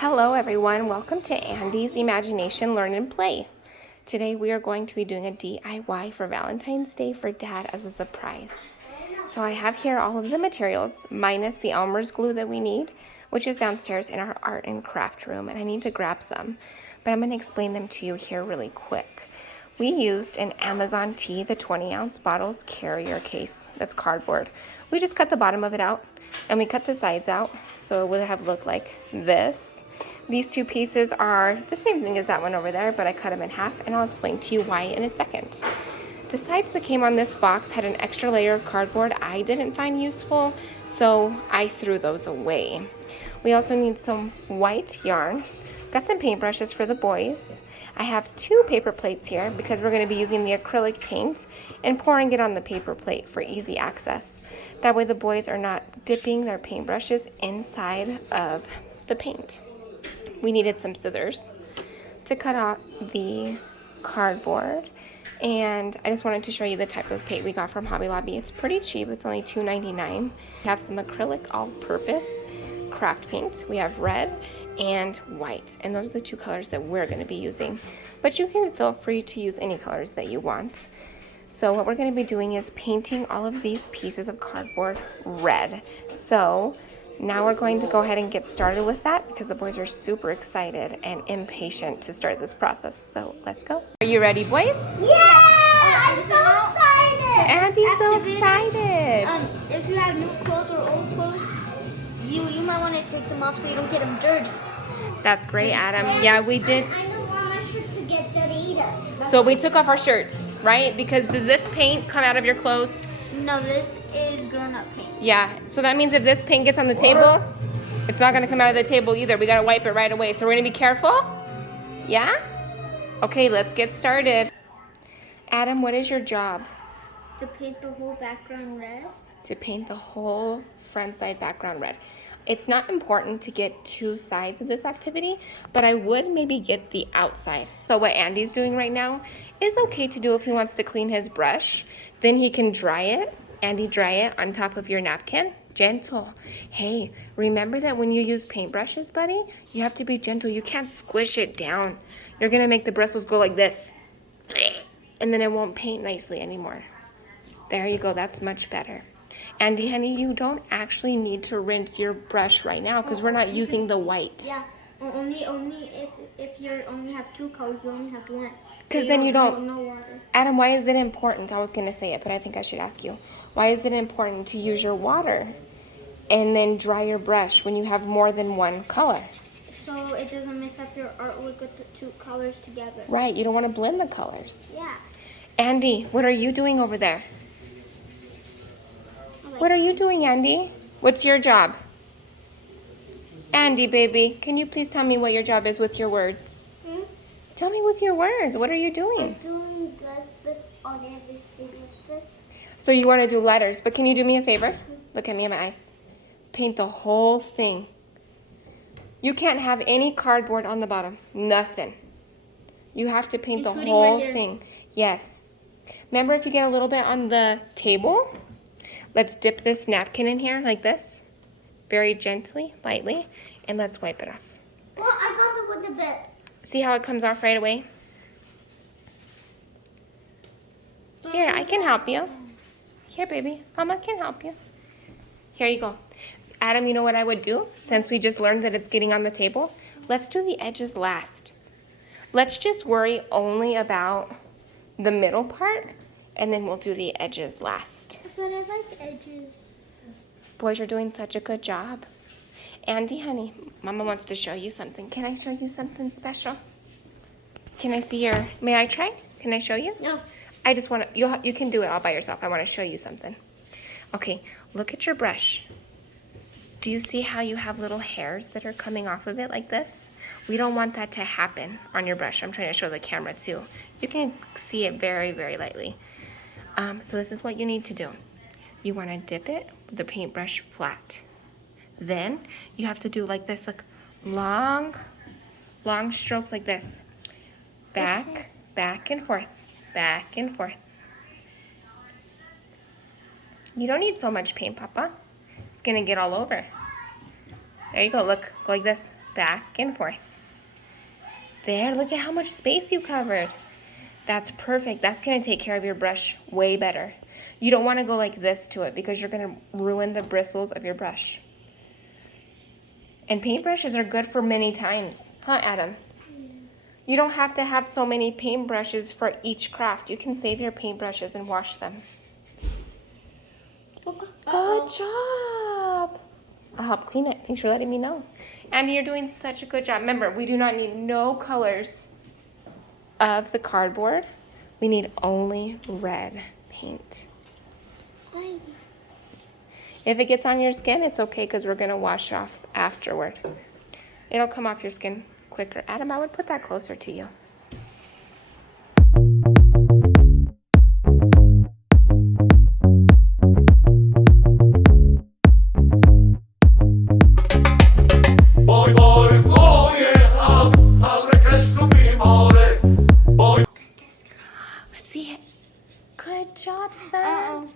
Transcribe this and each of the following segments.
Hello everyone, welcome to Andy's Imagination Learn and Play. Today we are going to be doing a DIY for Valentine's Day for Dad as a surprise. So I have here all of the materials minus the Elmer's glue that we need, which is downstairs in our art and craft room, and I need to grab some, but I'm going to explain them to you here really quick. We used an Amazon Tea, the 20-ounce bottles carrier case that's cardboard. We just cut the bottom of it out and we cut the sides out so it would have looked like this. These two pieces are the same thing as that one over there, but I cut them in half, and I'll explain to you why in a second. The sides that came on this box had an extra layer of cardboard I didn't find useful, so I threw those away. We also need some white yarn. Got some paintbrushes for the boys. I have 2 paper plates here because we're going to be using the acrylic paint and pouring it on the paper plate for easy access. That way the boys are not dipping their paintbrushes inside of the paint. We needed some scissors to cut out the cardboard, and I just wanted to show you the type of paint we got from Hobby Lobby. It's pretty cheap, it's only $2.99. We have some acrylic all-purpose craft paint. We have red and white, and those are the 2 colors that we're going to be using, but you can feel free to use any colors that you want. So what we're going to be doing is painting all of these pieces of cardboard red. So now we're going to go ahead and get started with that because the boys are super excited and impatient to start this process. So let's go. Are you ready, boys? Yeah! I'm so excited! Andy's so excited! If you have new clothes or old clothes, you might want to take them off so you don't get them dirty. That's great, Adam. Yeah, we did. I don't want my shirt to get dirty. So we took off our shirts, right? Because does this paint come out of your clothes? No, this is grown-up paint. Yeah, so that means if this paint gets on the table, it's not going to come out of the table either. We got to wipe it right away. So we're going to be careful? Yeah? Okay, let's get started. Adam, what is your job? To paint the whole background red. To paint the whole front side background red. It's not important to get 2 sides of this activity, but I would maybe get the outside. So what Andy's doing right now is okay to do if he wants to clean his brush. Then he can dry it. Andy, dry it on top of your napkin. Gentle. Hey, remember that when you use paintbrushes, buddy, you have to be gentle. You can't squish it down. You're going to make the bristles go like this. And then it won't paint nicely anymore. There you go. That's much better. Andy, honey, you don't actually need to rinse your brush right now because we're not using the white. Yeah, only if you only have 2 colors, you only have 1. Because then you don't. No water. Adam, why is it important? I was going to say it, but I think I should ask you. Why is it important to use your water and then dry your brush when you have more than 1 color? So it doesn't mess up your artwork with the 2 colors together. Right, you don't want to blend the colors. Yeah. Andy, what are you doing over there? What are you doing, Andy? What's your job? Andy, baby, can you please tell me what your job is with your words? Tell me with your words. What are you doing? I'm doing good on every single thing. So you want to do letters, but can you do me a favor? Look at me in my eyes. Paint the whole thing. You can't have any cardboard on the bottom. Nothing. You have to paint the whole thing. Yes. Remember, if you get a little bit on the table, let's dip this napkin in here like this. Very gently, lightly, and let's wipe it off. Well, I got it with a bit. See how it comes off right away? Here, I can help you. Here, baby. Mama can help you. Here you go. Adam, you know what I would do? Since we just learned that it's getting on the table, let's do the edges last. Let's just worry only about the middle part, and then we'll do the edges last. But I like edges. Boys, you're doing such a good job. Andy, honey, Mama wants to show you something. Can I show you something special? Can I see your... May I try? Can I show you? No. I just want to... You can do it all by yourself. I want to show you something. Okay, look at your brush. Do you see how you have little hairs that are coming off of it like this? We don't want that to happen on your brush. I'm trying to show the camera too. You can see it very, very lightly. So this is what you need to do. You want to dip it with the paintbrush flat. Then you have to do like this, like long strokes like this. Back, back and forth, back and forth. You don't need so much paint, Papa. It's gonna get all over. There you go, look, go like this. back and forth. There, look at how much space you covered. That's perfect. That's gonna take care of your brush way better. You don't wanna go like this to it because you're gonna ruin the bristles of your brush. And paintbrushes are good for many times, huh, Adam? You don't have to have so many paintbrushes for each craft. You can save your paintbrushes and wash them. Good job. I'll help clean it. Thanks for letting me know. Andy, you're doing such a good job. Remember, we do not need no colors of the cardboard. We need only red paint. If it gets on your skin, it's okay because we're going to wash off afterward. It'll come off your skin quicker. Adam, I would put that closer to you. Let's see it. Good job, son.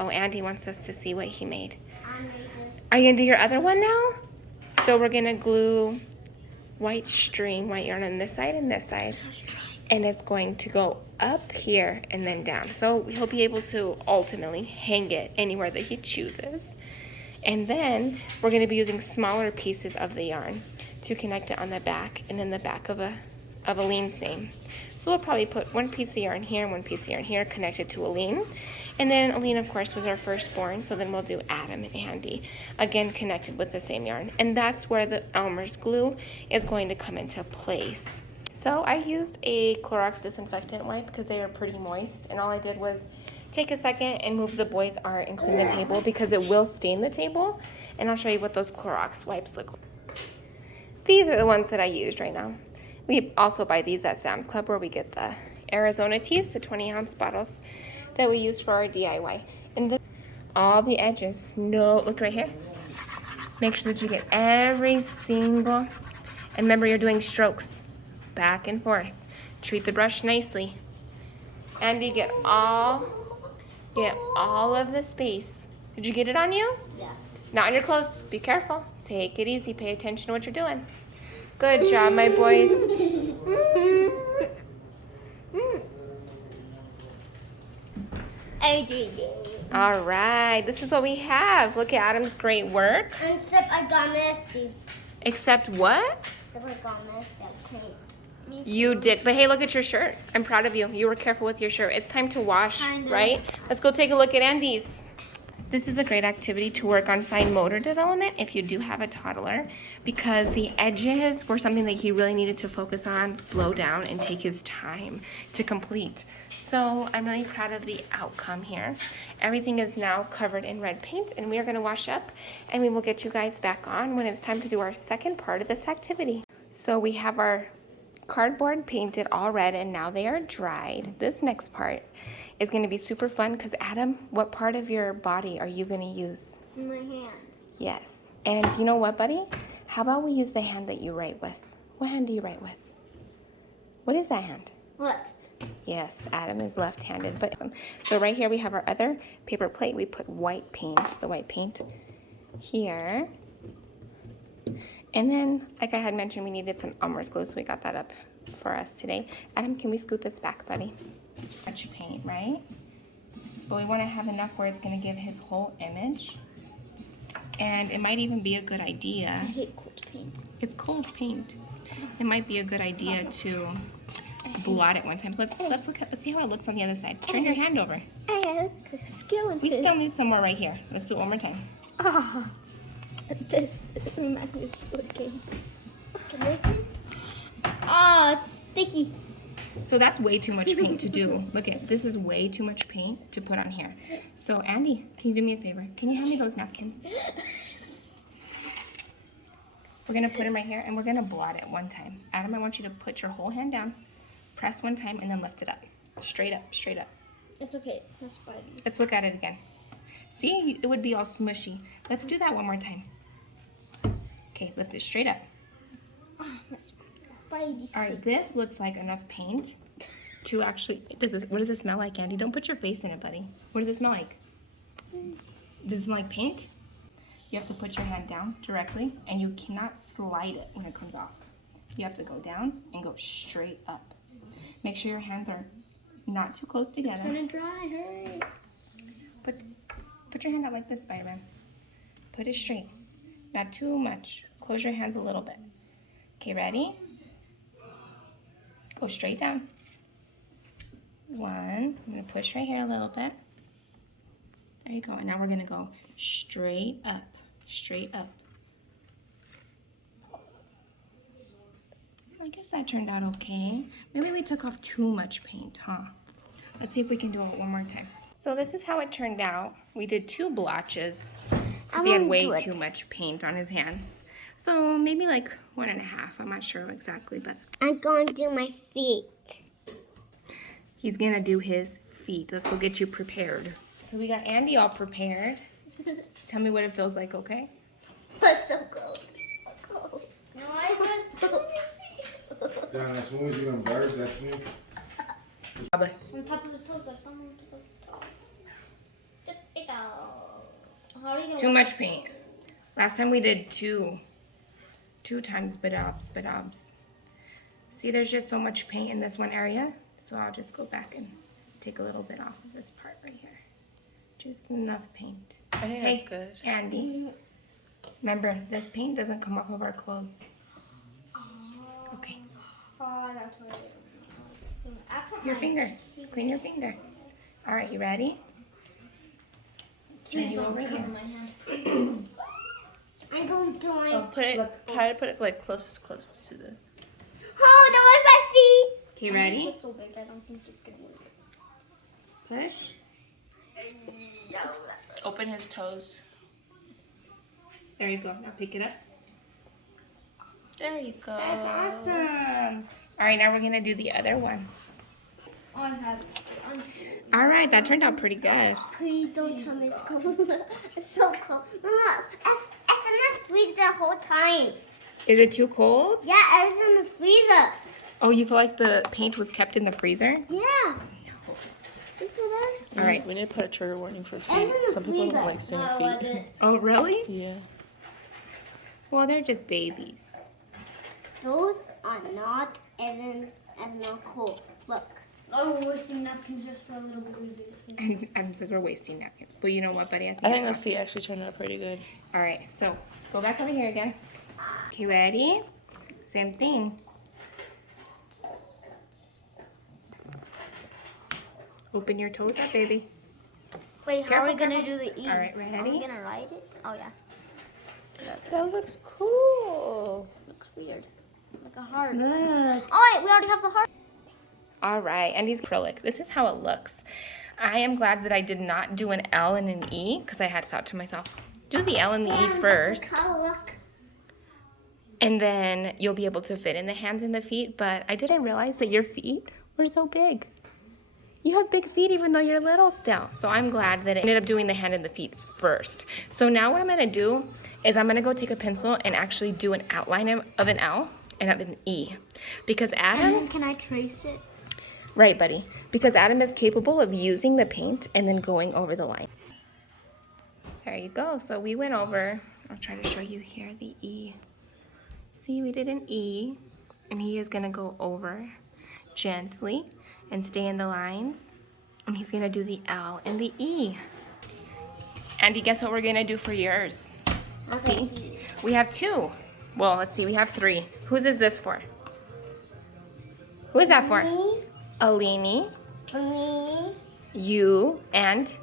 Oh, Andy wants us to see what he made. Are you gonna do your other one now? So we're gonna glue white string, white yarn on this side and this side. And it's going to go up here and then down. So he'll be able to ultimately hang it anywhere that he chooses. And then we're gonna be using smaller pieces of the yarn to connect it on the back and in the back of Aline's name. So we'll probably put one piece of yarn here and one piece of yarn here connected to Aline. And then Aline, of course, was our firstborn, so then we'll do Adam and Andy, again connected with the same yarn. And that's where the Elmer's glue is going to come into place. So I used a Clorox disinfectant wipe because they are pretty moist, and all I did was take a second and move the boys' art and clean the table because it will stain the table. And I'll show you what those Clorox wipes look like. These are the ones that I used right now. We also buy these at Sam's Club where we get the Arizona teas, the 20-ounce bottles that we use for our DIY. And all the edges, no, look right here. Make sure that you get every single, and remember you're doing strokes, back and forth. Treat the brush nicely. And you get all of the space. Did you get it on you? Yeah. Not on your clothes. Be careful. Take it easy. Pay attention to what you're doing. Good job, my boys. I did it. All right, this is what we have. Look at Adam's great work. Except I got messy. Except what? Except I got messy. You did, but hey, look at your shirt. I'm proud of you. You were careful with your shirt. It's time to wash, right? Let's go take a look at Andy's. This is a great activity to work on fine motor development if you do have a toddler, because the edges were something that he really needed to focus on, slow down, and take his time to complete. So I'm really proud of the outcome here. Everything is now covered in red paint, and we are going to wash up, and we will get you guys back on when it's time to do our second part of this activity. So we have our cardboard painted all red, and now they are dried. This next part is going to be super fun because, Adam, what part of your body are you going to use? My hands. Yes. And you know what, buddy? How about we use the hand that you write with? What hand do you write with? What is that hand? Left. Yes, Adam is left-handed, but awesome. So right here we have our other paper plate. We put white paint, the white paint here. And then, like I had mentioned, we needed some Elmer's glue, so we got that up for us today. Adam, can we scoot this back, buddy? Much paint, right? But we want to have enough where it's going to give his whole image. And it might even be a good idea. I hate cold paint. It's cold paint. It might be a good idea to blot it one time. So let's see how it looks on the other side. Turn your hand over. I have a skeleton. We still need some more right here. Let's do it one more time. Oh, this reminds me of Squid Game. Can this see? Oh, it's sticky. So that's way too much paint to do. Look at this is way too much paint to put on here. So Andy, can you do me a favor? Can you hand me those napkins? We're gonna put them right here and we're gonna blot it one time. Adam, I want you to put your whole hand down. Press one time and then lift it up. Straight up, straight up. It's okay. Let's buy these. Let's look at it again. See, it would be all smushy. Let's do that one more time. Okay, lift it straight up. Let's buy these. All right, this looks like enough paint to actually, what does it smell like, Andy? Don't put your face in it, buddy. What does it smell like? Does it smell like paint? You have to put your hand down directly, and you cannot slide it when it comes off. You have to go down and go straight up. Make sure your hands are not too close together. It's gonna dry, hurry. Put your hand out like this, Spider-Man. Put it straight. Not too much. Close your hands a little bit. Okay, ready? Go straight down. One. I'm going to push right here a little bit. There you go. And now we're going to go straight up. Straight up. I guess that turned out okay. Maybe we took off too much paint, huh? Let's see if we can do it one more time. So this is how it turned out. We did 2 blotches because he had way too much paint on his hands. So maybe like 1.5. I'm not sure exactly, but I'm going to do my feet. he's gonna do his feet. Let's go get you prepared. So we got Andy all prepared. Tell me what it feels like, okay? That's so cold. So cold. No, I was. Down as soon as you done bird, that's me. On top of his toes, there's someone on top of his toes. How are you gonna Too much paint. Last time we did 2 times badobs. See, there's just so much paint in this one area. So I'll just go back and take a little bit off of this part right here. Just enough paint. I think Hey, that's good. Andy, remember, this paint doesn't come off of our clothes. Okay. Oh, that's what I do. Your finger. Clean your finger. All right, you ready? Please Turn you don't over cover here. my hand. I'm going to my... Try to put it like closest to the. Oh, that was my feet! Okay, ready? It's so big, I don't think it's gonna work. Push. Open his toes. There you go. Now pick it up. There you go. That's awesome. All right, now we're gonna do the other one. Oh, I have it. All right, that turned out pretty good. Please don't tell me it's cold. It's so cold. Mama, it's in the freezer the whole time. Is it too cold? Yeah, it's in the freezer. Oh, you feel like the paint was kept in the freezer? Yeah. Yes, it is. All right. We need to put a trigger warning for And feet. in the Some people freezer. don't like seeing No, feet. I didn't. Oh, really? Yeah. Well, they're just babies. Those are not even not cold. Look. Oh, we're wasting napkins just for a little bit. And Adam says we're wasting napkins. But you know what, buddy? I think the feet actually turned out pretty good. All right, so go back over here again. Okay, ready? Same thing. Open your toes up, baby. Wait, how are we Careful, gonna do the E? All right, Are ready? we gonna ride it? Oh, yeah. That looks cool. Looks weird. Like a heart. Look. Oh, wait, we already have the heart. All right, and these acrylic. This is how it looks. I am glad that I did not do an L and an E because I had thought to myself, do the L and the E first, Look. and then you'll be able to fit in the hands and the feet. But I didn't realize that your feet were so big. You have big feet even though you're little still. So I'm glad that I ended up doing the hand and the feet first. So now what I'm gonna do is I'm gonna go take a pencil and actually do an outline of an L and of an E. Because Adam... And then can I trace it? Right, buddy. Because Adam is capable of using the paint and then going over the line. There you go. So we went over, I'll try to show you here, the E. See, we did an E, and he is gonna go over gently and stay in the lines. And he's gonna do the L and the E. Andy, guess what we're gonna do for yours? See, we have 2. Well, let's see, we have 3. Whose is this for? Who is that for? Me. Alini, Me. you, and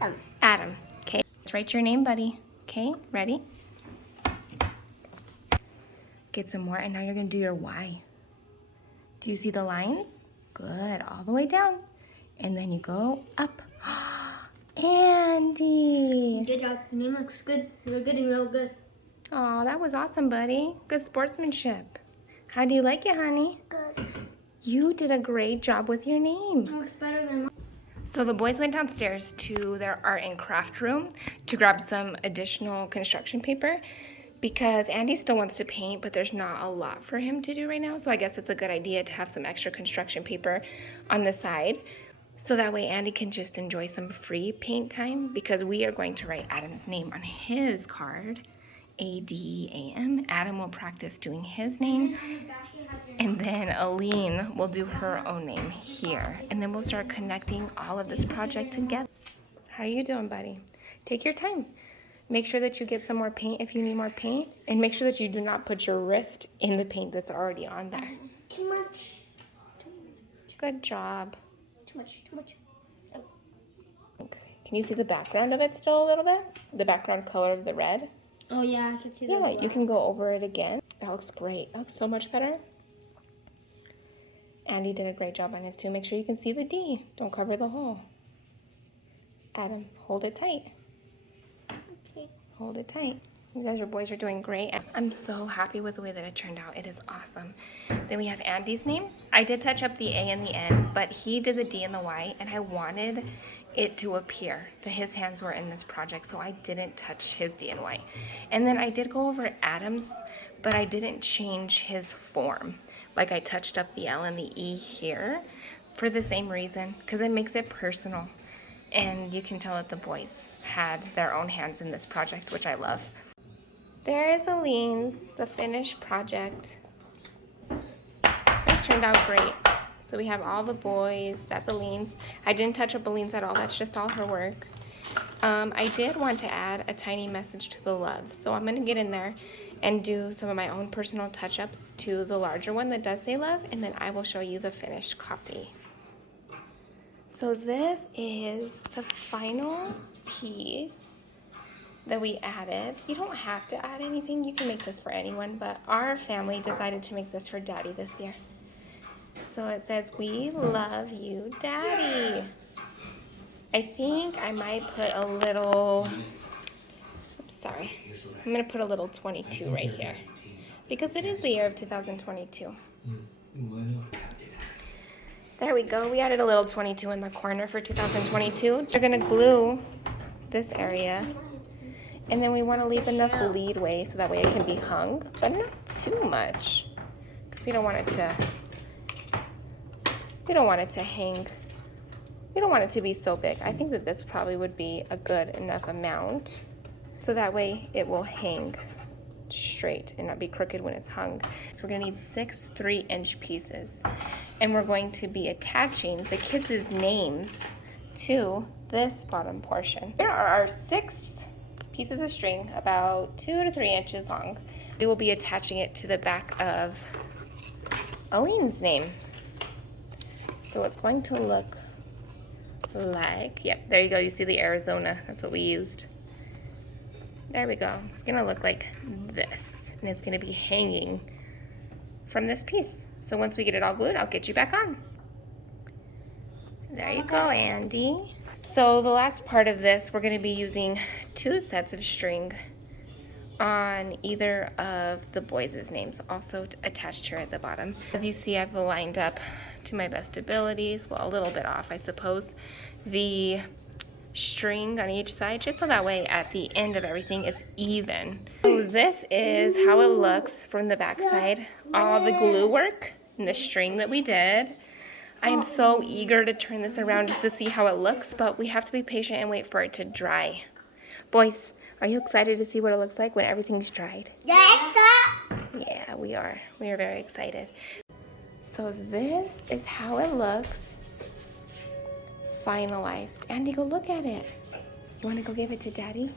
Adam. Adam. Okay, let's write your name, buddy. Okay, ready? Get some more, and now you're gonna do your Y. Do you see the lines? Good, all the way down. And then you go up. Andy. Good job. Your name looks good. You're getting real good. Oh, that was awesome, buddy. Good sportsmanship. How do you like it, honey? Good. You did a great job with your name. It looks better than mine. So the boys went downstairs to their art and craft room to grab some additional construction paper because Andy still wants to paint, but there's not a lot for him to do right now. So I guess it's a good idea to have some extra construction paper on the side. So that way Andy can just enjoy some free paint time because we are going to write Adam's name on his card. A-D-E-A-M. Adam will practice doing his name. And then Aline will do her own name here. And then we'll start connecting all of this project together. How are you doing, buddy? Take your time. Make sure that you get some more paint if you need more paint. And make sure that you do not put your wrist in the paint that's already on there. Too much. Good job. Too much. Okay. Can you see the background of it still a little bit? The background color of the red? Oh yeah, I can see that. Yeah, you can go over it again. That looks great. That looks so much better. Andy did a great job on his too. Make sure you can see the D. Don't cover the hole. Adam, hold it tight. Okay. Hold it tight. You guys, your boys are doing great. I'm so happy with the way that it turned out. It is awesome. Then we have Andy's name. I did touch up the A and the N, but he did the D and the Y, and I wanted it to appear that his hands were in this project, so I didn't touch his D and Y. And then I did go over Adam's, but I didn't change his form. Like I touched up the L and the E here for the same reason, because it makes it personal. And you can tell that the boys had their own hands in this project, which I love. There is Aline's, the finished project. This turned out great. So we have all the boys, that's Aline's. I didn't touch up Aline's at all, that's just all her work. I did want to add a tiny message to the love. So I'm gonna get in there and do some of my own personal touch-ups to the larger one that does say love, and then I will show you the finished copy. So this is the final piece that we added. You don't have to add anything, you can make this for anyone, but our family decided to make this for Daddy this year. So it says, "We love you, Daddy." I think I might put a little, oops, sorry. I'm gonna put a little 22 right here because it is the year of 2022. There we go, we added a little 22 in the corner for 2022. We're gonna glue this area, and then we wanna leave enough leadway so that way it can be hung, but not too much, because we don't want it to hang. We don't want it to be so big. I think that this probably would be a good enough amount, so that way it will hang straight and not be crooked when it's hung. So we're gonna need 6 3-inch pieces, and we're going to be attaching the kids' names to this bottom portion. There are our 6 pieces of string, about 2 to 3 inches long. We will be attaching it to the back of Aline's name. So it's going to look like, yep, there you go. You see the Arizona, that's what we used. There we go. It's gonna look like this, and it's gonna be hanging from this piece. So once we get it all glued, I'll get you back on. There you go, Andy. So the last part of this, we're gonna be using 2 sets of string on either of the boys' names, also attached here at the bottom. As you see, I've lined up to my best abilities, well, a little bit off, I suppose, the string on each side, just so that way at the end of everything it's even. So this is how it looks from the back side, all the glue work and the string that we did. I am so eager to turn this around just to see how it looks, but we have to be patient and wait for it to dry. Boys, are you excited to see what it looks like when everything's dried? Yes, sir. Yeah, we are. We are very excited. So this is how it looks finalized. Andy, go look at it. You want to go give it to Daddy?